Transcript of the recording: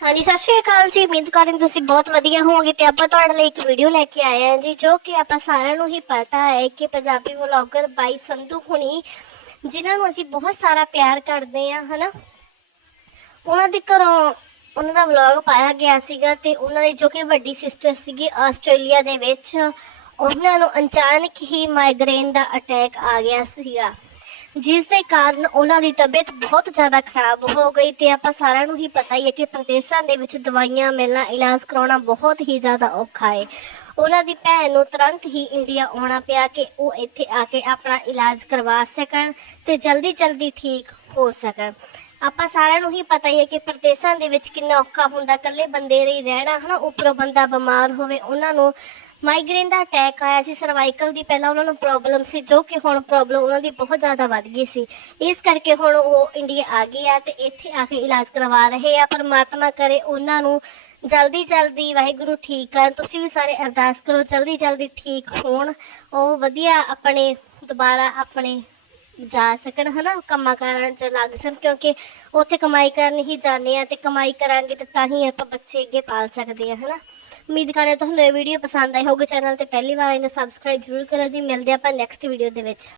ਹਾਂਜੀ, ਸਤਿ ਸ਼੍ਰੀ ਅਕਾਲ ਜੀ। ਉਮੀਦ ਕਰਦੇ ਹਾਂ ਤੁਸੀਂ ਬਹੁਤ ਵਧੀਆ ਹੋਵੋਗੇ ਤੇ ਆਪਾਂ ਤੁਹਾਡੇ ਲਈ ਇੱਕ ਵੀਡੀਓ ਲੈ ਕੇ ਆਏ ਹਾਂ ਜੀ, ਜੋ ਕਿ ਆਪਾਂ ਸਾਰਿਆਂ ਨੂੰ ਹੀ ਪਤਾ ਹੈ ਕਿ ਪੰਜਾਬੀ ਵਲੌਗਰ ਬਾਈ ਸੰਧੂ ਹੁਣੀ, ਜਿਨ੍ਹਾਂ ਨੂੰ ਅਸੀਂ ਬਹੁਤ ਸਾਰਾ ਪਿਆਰ ਕਰਦੇ ਹਾਂ, ਹਨਾ? ਉਹਨਾਂ ਦੇ ਘਰੋਂ ਉਹਨਾਂ ਦਾ ਵਲੌਗ ਪਾਇਆ ਗਿਆ ਸੀਗਾ ਤੇ ਉਹਨਾਂ ਦੀ ਜੋ ਕਿ ਵੱਡੀ ਸਿਸਟਰ ਸੀਗੀ ਆਸਟ੍ਰੇਲੀਆ ਦੇ ਵਿੱਚ, ਉਹਨਾਂ ਨੂੰ ਅਚਾਨਕ ਹੀ ਮਾਈਗ੍ਰੇਨ ਦਾ ਅਟੈਕ ਆ ਗਿਆ ਸੀਗਾ। ਜਿਸ ਦੇ ਕਾਰਨ ਉਹਨਾਂ ਦੀ ਤਬੀਅਤ ਬਹੁਤ ਜ਼ਿਆਦਾ ਖਰਾਬ ਹੋ ਗਈ ਤੇ ਆਪਾਂ ਸਾਰਿਆਂ ਨੂੰ ਹੀ ਪਤਾ ਹੀ ਹੈ ਕਿ ਪ੍ਰਦੇਸ਼ਾਂ ਦੇ ਵਿੱਚ ਦਵਾਈਆਂ, ਮਿਲਣਾ, ਇਲਾਜ ਕਰਾਉਣਾ ਬਹੁਤ ਹੀ ਜ਼ਿਆਦਾ ਔਖਾ ਹੈ। ਉਹਨਾਂ ਦੀ ਭੈਣ ਨੂੰ ਤੁਰੰਤ ਹੀ ਇੰਡੀਆ ਆਉਣਾ ਪਿਆ ਕਿ ਉਹ ਇੱਥੇ ਆ ਕੇ ਆਪਣਾ ਇਲਾਜ ਕਰਵਾ ਸਕਣ ਤੇ ਜਲਦੀ ਜਲਦੀ ਠੀਕ ਹੋ ਸਕਣ। ਆਪਾਂ ਸਾਰਿਆਂ ਨੂੰ ਹੀ ਪਤਾ ਹੀ ਹੈ ਕਿ ਪ੍ਰਦੇਸ਼ਾਂ ਦੇ ਵਿੱਚ ਕਿੰਨਾ ਔਖਾ ਹੁੰਦਾ, ਇਕੱਲੇ ਬੰਦੇ ਲਈ ਰਹਿਣਾ ਹਨਾ, ਉੱਪਰੋਂ ਬੰਦਾ ਬਿਮਾਰ ਹੋਵੇ, ਉਹਨਾਂ ਨੂੰ ਮਾਈਗ੍ਰੇਨ ਦਾ ਅਟੈਕ ਆਇਆ ਸੀ ਸਰਵਾਈਕਲ ਦੀ ਪਹਿਲਾਂ ਉਹਨਾਂ ਨੂੰ ਪ੍ਰੋਬਲਮ ਸੀ, ਜੋ ਕਿ ਹੁਣ ਪ੍ਰੋਬਲਮ ਉਹਨਾਂ ਦੀ ਬਹੁਤ ਜ਼ਿਆਦਾ ਵੱਧ ਗਈ ਸੀ। ਇਸ ਕਰਕੇ ਹੁਣ ਉਹ ਇੰਡੀਆ ਆ ਗਏ ਆ ਤੇ ਇੱਥੇ ਆ ਕੇ ਇਲਾਜ ਕਰਵਾ ਰਹੇ ਆ, ਪਰਮਾਤਮਾ ਕਰੇ ਉਹਨਾਂ ਨੂੰ ਜਲਦੀ ਜਲਦੀ ਵਾਹਿਗੁਰੂ ਠੀਕ ਕਰਨ। ਤੁਸੀਂ ਵੀ ਸਾਰੇ ਅਰਦਾਸ ਕਰੋ, ਜਲਦੀ ਜਲਦੀ ਠੀਕ ਹੋਣ। ਉਹ ਵਧੀਆ ਆਪਣੇ ਦੁਬਾਰਾ ਆਪਣੇ ਜਾ ਸਕਣ, ਹਨਾ? ਕੰਮਾਂ ਕਾਰਾਂ ਚ ਲੱਗ ਸਕਣ, ਕਿਉਂਕਿ ਉੱਥੇ ਕਮਾਈ ਕਰਨ ਹੀ ਜਾਂਦੇ ਆ ਤੇ ਕਮਾਈ ਕਰਾਂਗੇ ਤੇ ਤਾਂ ਹੀ ਆਪਾਂ ਬੱਚੇ ਅੱਗੇ ਪਾਲ ਸਕਦੇ ਆ, ਹਨਾ? ਉਮੀਦ ਕਰਦੇ ਹਾਂ ਤੁਹਾਨੂੰ ਇਹ ਵੀਡੀਓ ਪਸੰਦ ਆਈ ਹੋਊਗੀ। ਚੈਨਲ ਤੇ ਪਹਿਲੀ ਵਾਰ ਇਹਨੂੰ ਸਬਸਕ੍ਰਾਈਬ ਜ਼ਰੂਰ ਕਰੋ ਜੀ। ਮਿਲਦੇ ਆਪਾਂ ਨੈਕਸਟ ਵੀਡੀਓ ਦੇ ਵਿੱਚ।